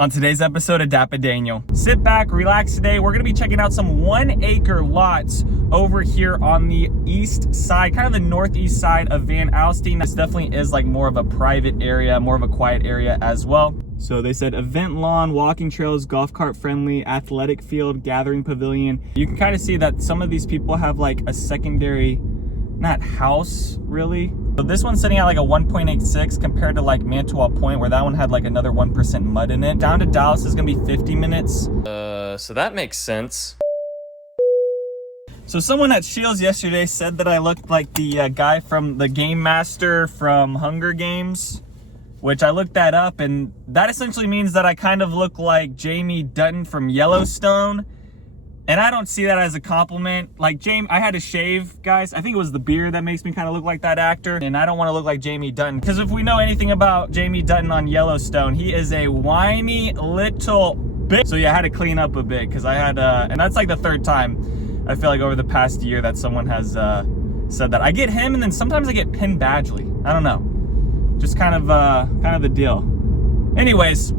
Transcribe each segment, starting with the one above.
On today's episode of DAPA.DANIEL. Sit back, relax today. We're gonna be checking out some 1 acre lots over here on the east side, kind of the northeast side of Van Alstyne. This definitely is like more of a private area, more of a quiet area as well. So they said event lawn, walking trails, golf cart friendly, athletic field, gathering pavilion. You can kind of see that some of these people have like a secondary, not house really. So this one's sitting at like a 1.86 compared to like Mantua Point, where that one had like another 1% mud in it. Down to Dallas is gonna be 50 minutes. So that makes sense. So someone at Shields yesterday said that I looked like the guy from the Game Master from Hunger Games, which I looked that up, and that essentially means that I kind of look like Jamie Dutton from Yellowstone. And I don't see that as a compliment. Like I had to shave, guys. I think it was the beard that makes me kind of look like that actor. And I don't want to look like Jamie Dutton, because if we know anything about Jamie Dutton on Yellowstone, he is a whiny little bitch. So yeah, I had to clean up a bit, because I had, and that's like the third time I feel like over the past year that someone has said that. I get him, and then sometimes I get Penn Badgley. I don't know. Just kind of the deal. Anyways,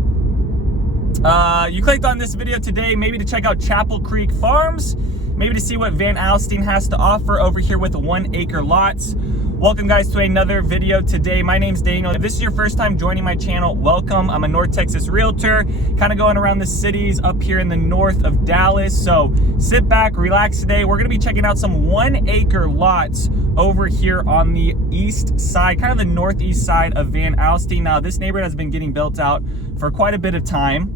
you clicked on this video today maybe to check out Chapel Creek Farms, maybe to see what Van Alstyne has to offer over here with 1 acre lots. Welcome guys to another video today. My name's Daniel. If this is your first time joining my channel, welcome. I'm a North Texas realtor, kind of going around the cities up here in the north of Dallas. So sit back, relax today. We're gonna be checking out some 1 acre lots over here on the east side, kind of the northeast side of Van Alstyne. Now this neighborhood has been getting built out for quite a bit of time.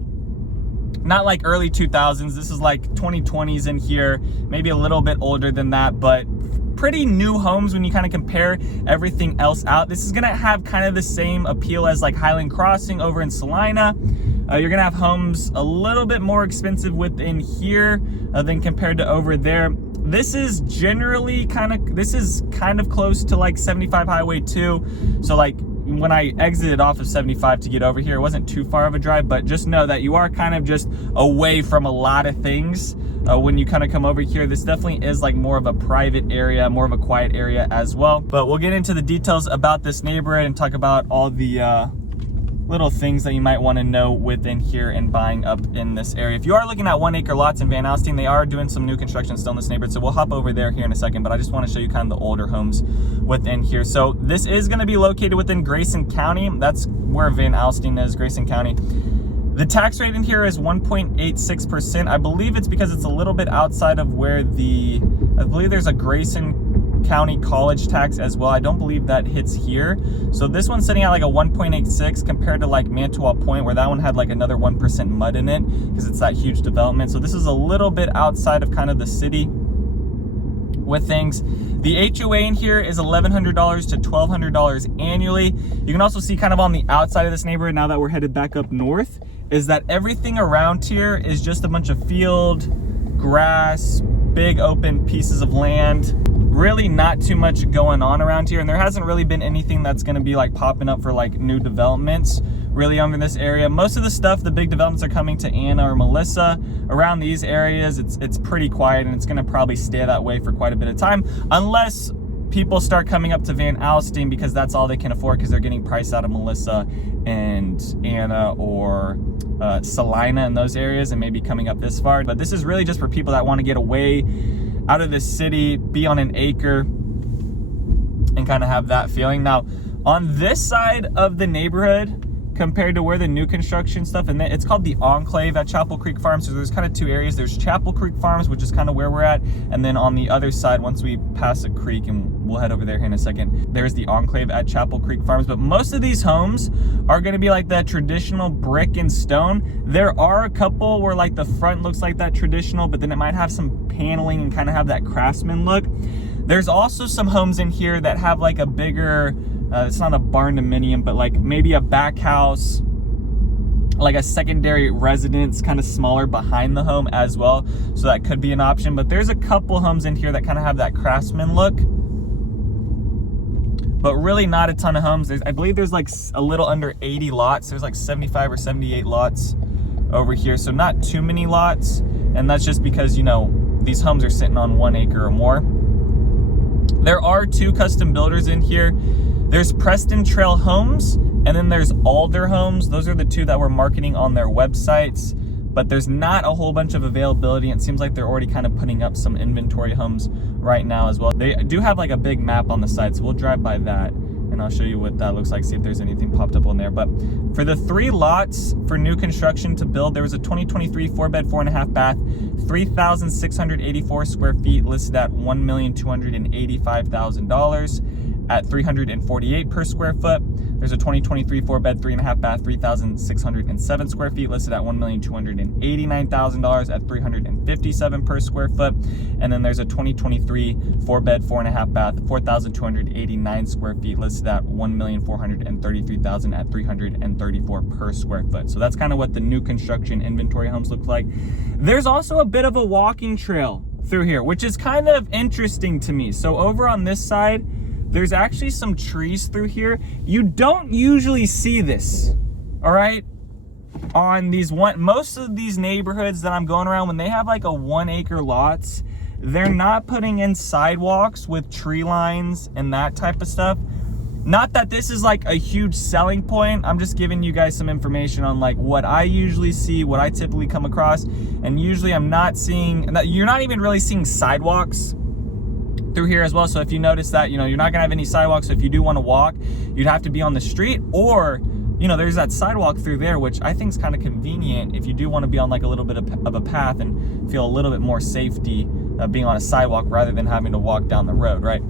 Not like early 2000s, this is like 2020s in here, maybe a little bit older than that, but pretty new homes when you kind of compare everything else out. This is gonna have kind of the same appeal as like Highland Crossing over in Salina. You're gonna have homes a little bit more expensive within here than compared to over there. This is generally kind of close to like 75 Highway 2. So like when I exited off of 75 to get over here, it wasn't too far of a drive, but just know that you are kind of just away from a lot of things when you kind of come over here. This definitely is like more of a private area, more of a quiet area as well. But we'll get into the details about this neighborhood and talk about all the little things that you might want to know within here and buying up in this area. If you are looking at 1 acre lots in Van Alstyne, they are doing some new construction still in this neighborhood, so we'll hop over there here in a second, but I just want to show you kind of the older homes within here. So this is going to be located within Grayson County. That's where Van Alstyne is, Grayson County. The tax rate in here is 1.86%. I believe it's because it's a little bit outside of where I believe there's a Grayson County college tax as well. I don't believe that hits here. So this one's sitting at like a 1.86 compared to like Mantua Point, where that one had like another 1% mud in it because it's that huge development. So this is a little bit outside of kind of the city with things. The HOA in here is $1,100 to $1,200 annually. You can also see kind of on the outside of this neighborhood, now that we're headed back up north, is that everything around here is just a bunch of field, grass, big open pieces of land. Really not too much going on around here, and there hasn't really been anything that's going to be like popping up for like new developments really over this area. Most of the stuff, the big developments, are coming to Anna or Melissa. Around these areas, it's pretty quiet, and it's going to probably stay that way for quite a bit of time, unless people start coming up to Van Alstyne because that's all they can afford, because they're getting priced out of Melissa and Anna or Salina in those areas, and maybe coming up this far. But this is really just for people that want to get away out of the city, be on an acre, and kind of have that feeling. Now, on this side of the neighborhood, compared to where the new construction stuff, and it's called the Enclave at Chapel Creek Farms. So there's kind of two areas. There's Chapel Creek Farms, which is kind of where we're at, and then on the other side, once we pass a creek, and we'll head over there here in a second, there's the Enclave at Chapel Creek Farms. But most of these homes are going to be like that traditional brick and stone. There are a couple where like the front looks like that traditional, but then it might have some paneling and kind of have that craftsman look. There's also some homes in here that have like a bigger, it's not a barn dominium, but like maybe a back house, like a secondary residence, kind of smaller behind the home as well. So that could be an option. But there's a couple homes in here that kind of have that craftsman look, but really not a ton of homes. I believe there's like a little under 80 lots. There's like 75 or 78 lots over here. So not too many lots. And that's just because, you know, these homes are sitting on 1 acre or more. There are 2 custom builders in here. There's Preston Trail Homes And then there's Alder Homes. Those are the two that we're marketing on their websites, but there's not a whole bunch of availability. It seems like they're already kind of putting up some inventory homes right now as well. They do have like a big map on the site, so we'll drive by that and I'll show you what that looks like, see if there's anything popped up on there. But for the 3 lots for new construction to build, there was a 2023 4-bed, 4.5 bath, 3,684 square feet, listed at $1,285,000 at $348 per square foot. There's a 2023 4-bed, 3.5 bath, 3,607 square feet, listed at $1,289,000 at $357 per square foot. And then there's a 2023 4-bed, 4.5 bath, 4,289 square feet, listed at $1,433,000 at $334 per square foot. So that's kind of what the new construction inventory homes look like. There's also a bit of a walking trail through here, which is kind of interesting to me. So over on this side, there's actually some trees through here. You don't usually see this, all right? On these most of these neighborhoods that I'm going around, when they have like a 1-acre lots, they're not putting in sidewalks with tree lines and that type of stuff. Not that this is like a huge selling point. I'm just giving you guys some information on like what I usually see, what I typically come across. And usually I'm not seeing, you're not even really seeing sidewalks through here as well. So if you notice that, you know, you're not gonna have any sidewalks. So if you do want to walk, you'd have to be on the street, or, you know, there's that sidewalk through there, which I think is kind of convenient if you do want to be on like a little bit of a path and feel a little bit more safety being on a sidewalk rather than having to walk down the road, right?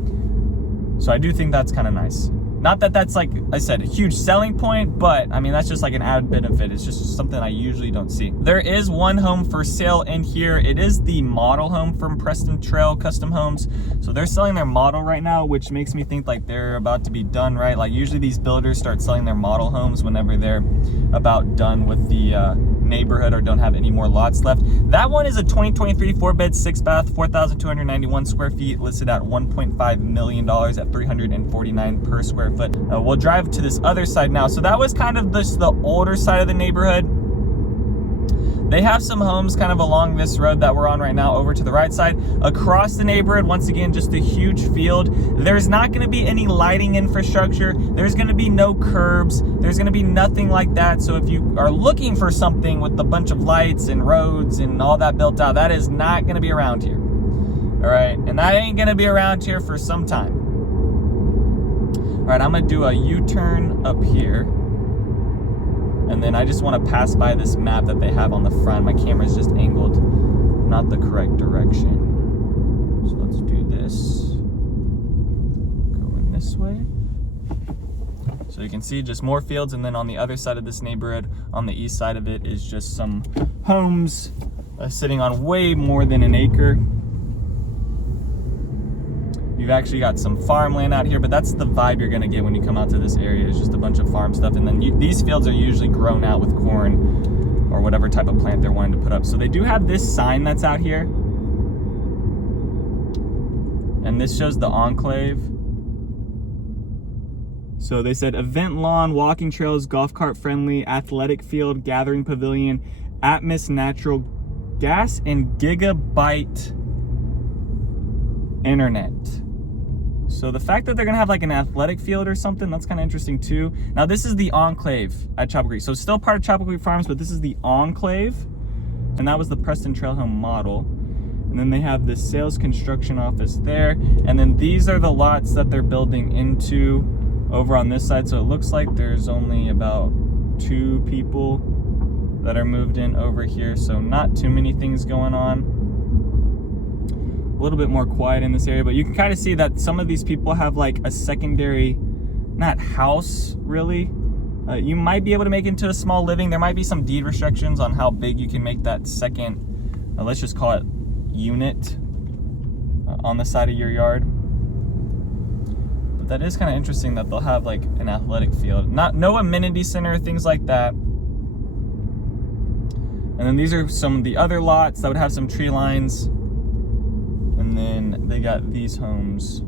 So I do think that's kind of nice. Not that that's, like I said, a huge selling point, but I mean, that's just like an added benefit. It's just something I usually don't see. There is one home for sale in here. It is the model home from Preston Trail Custom Homes. So they're selling their model right now, which makes me think like they're about to be done, right? Like usually these builders start selling their model homes whenever they're about done with the neighborhood or don't have any more lots left. That one is a 2023 4-bed, 6-bath, 4,291 square feet, listed at $1.5 million at $349 per square foot. We'll drive to this other side now. So that was kind of the older side of the neighborhood. They have some homes kind of along this road that we're on right now over to the right side. Across the neighborhood, once again, just a huge field. There's not going to be any lighting infrastructure. There's going to be no curbs. There's going to be nothing like that. So if you are looking for something with a bunch of lights and roads and all that built out, that is not going to be around here. All right, and that ain't going to be around here for some time. All right, I'm going to do a U-turn up here. And then I just want to pass by this map that they have on the front. My camera's just angled not the correct direction. So let's do this. Going this way. So you can see just more fields, and then on the other side of this neighborhood, on the east side of it, is just some homes sitting on way more than an acre. You've actually got some farmland out here, but that's the vibe you're gonna get when you come out to this area. It's just a bunch of farm stuff, and then these fields are usually grown out with corn or whatever type of plant they're wanting to put up. So they do have this sign that's out here, and this shows the enclave. So they said event lawn, walking trails, golf cart friendly, athletic field, gathering pavilion, Atmos natural gas, and gigabyte internet. So the fact that they're gonna have like an athletic field or something, that's kind of interesting too. Now this is the enclave at Chapel Creek. So it's still part of Chapel Creek Farms, but this is the enclave. And that was the Preston Trail Home model. And then they have the sales construction office there. And then these are the lots that they're building into over on this side. So it looks like there's only about 2 people that are moved in over here. So not too many things going on. A little bit more quiet in this area, but you can kind of see that some of these people have like a secondary, not house really. You might be able to make it into a small living. There might be some deed restrictions on how big you can make that second, let's just call it unit on the side of your yard. But that is kind of interesting that they'll have like an athletic field, no amenity center, things like that. And then these are some of the other lots that would have some tree lines. And then they got these homes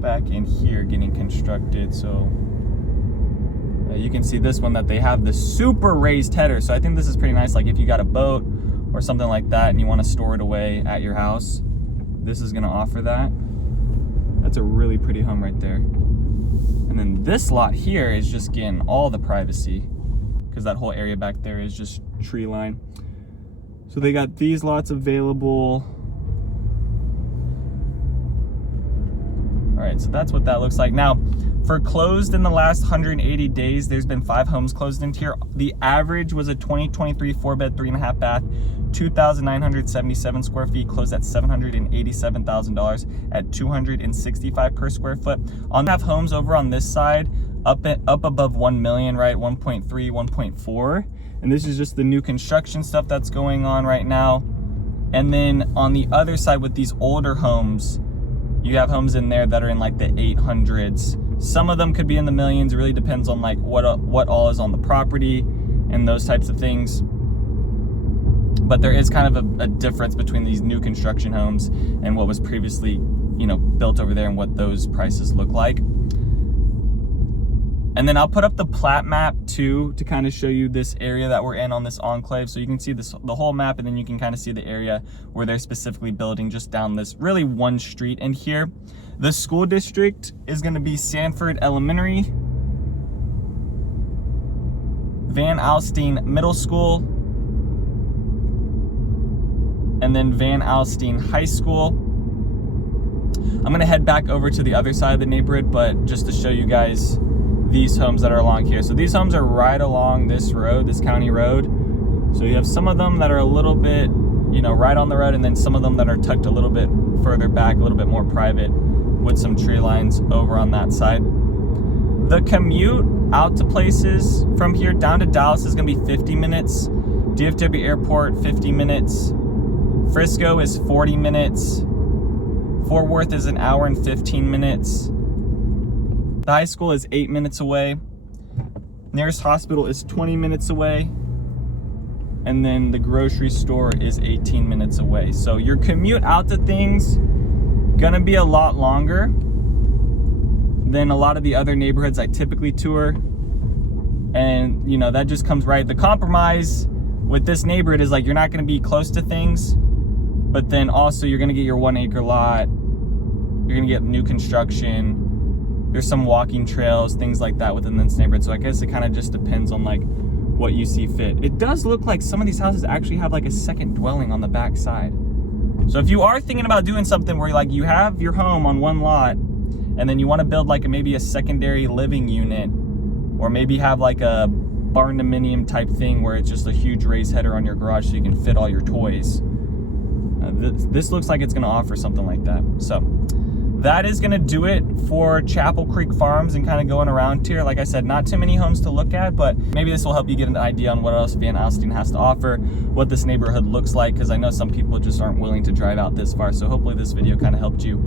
back in here getting constructed. So you can see this one that they have the super raised header. So I think this is pretty nice. Like if you got a boat or something like that and you want to store it away at your house, this is going to offer that. That's a really pretty home right there. And then this lot here is just getting all the privacy because that whole area back there is just tree line. So they got these lots available. All right, so that's what that looks like. Now, for closed in the last 180 days, there's been 5 homes closed into here. The average was a 2023 4-bed, 3.5 bath, 2,977 square feet, closed at $787,000 at $265 per square foot. On have homes over on this side, up above 1 million, right? 1.3, 1.4. And this is just the new construction stuff that's going on right now. And then on the other side with these older homes, you have homes in there that are in like the 800s. Some of them could be in the millions. It really depends on like what all is on the property and those types of things. But there is kind of a difference between these new construction homes and what was previously, you know, built over there and what those prices look like. And then I'll put up the plat map too to kind of show you this area that we're in on this enclave. So you can see the whole map, and then you can kind of see the area where they're specifically building just down this really one street in here. The school district is going to be Sanford Elementary, Van Alstyne Middle School, and then Van Alstyne High School. I'm going to head back over to the other side of the neighborhood, but just to show you guys these homes that are along here. So these homes are right along this road, this county road. So you have some of them that are a little bit, you know, right on the road, and then some of them that are tucked a little bit further back, a little bit more private with some tree lines over on that side. The commute out to places from here down to Dallas is gonna be 50 minutes. DFW Airport, 50 minutes. Frisco is 40 minutes. Fort Worth is an hour and 15 minutes. The high school is 8 minutes away. Nearest hospital is 20 minutes away. And then the grocery store is 18 minutes away. So your commute out to things gonna be a lot longer than a lot of the other neighborhoods I typically tour. And you know, that just comes right. The compromise with this neighborhood is like you're not gonna be close to things, but then also you're gonna get your 1 acre lot. You're gonna get new construction. There's some walking trails, things like that within this neighborhood. So I guess it kind of just depends on like what you see fit. It does look like some of these houses actually have like a second dwelling on the back side. So if you are thinking about doing something where like you have your home on one lot and then you want to build like maybe a secondary living unit, or maybe have like a barn dominium type thing where it's just a huge raised header on your garage so you can fit all your toys. This looks like it's going to offer something like that. So that is gonna do it for Chapel Creek Farms and kind of going around here. Like I said, not too many homes to look at, but maybe this will help you get an idea on what else Van Alstyne has to offer, what this neighborhood looks like, because I know some people just aren't willing to drive out this far. So hopefully this video kind of helped you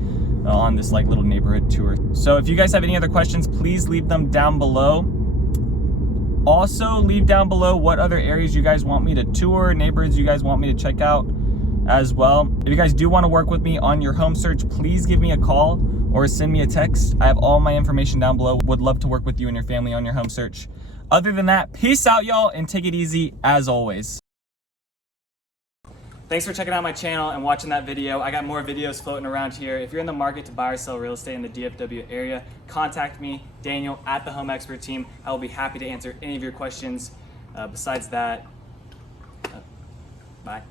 on this like little neighborhood tour. So if you guys have any other questions, please leave them down below. Also leave down below what other areas you guys want me to tour, neighborhoods you guys want me to check out as well. If you guys do want to work with me on your home search, please give me a call or send me a text. I have all my information down below. Would love to work with you and your family on your home search. Other than that, peace out, y'all, and take it easy as always. Thanks for checking out my channel and watching that video. I got more videos floating around here. If you're in the market to buy or sell real estate in the DFW area, contact me, Daniel, at the Home Expert Team. I will be happy to answer any of your questions. Besides that, bye.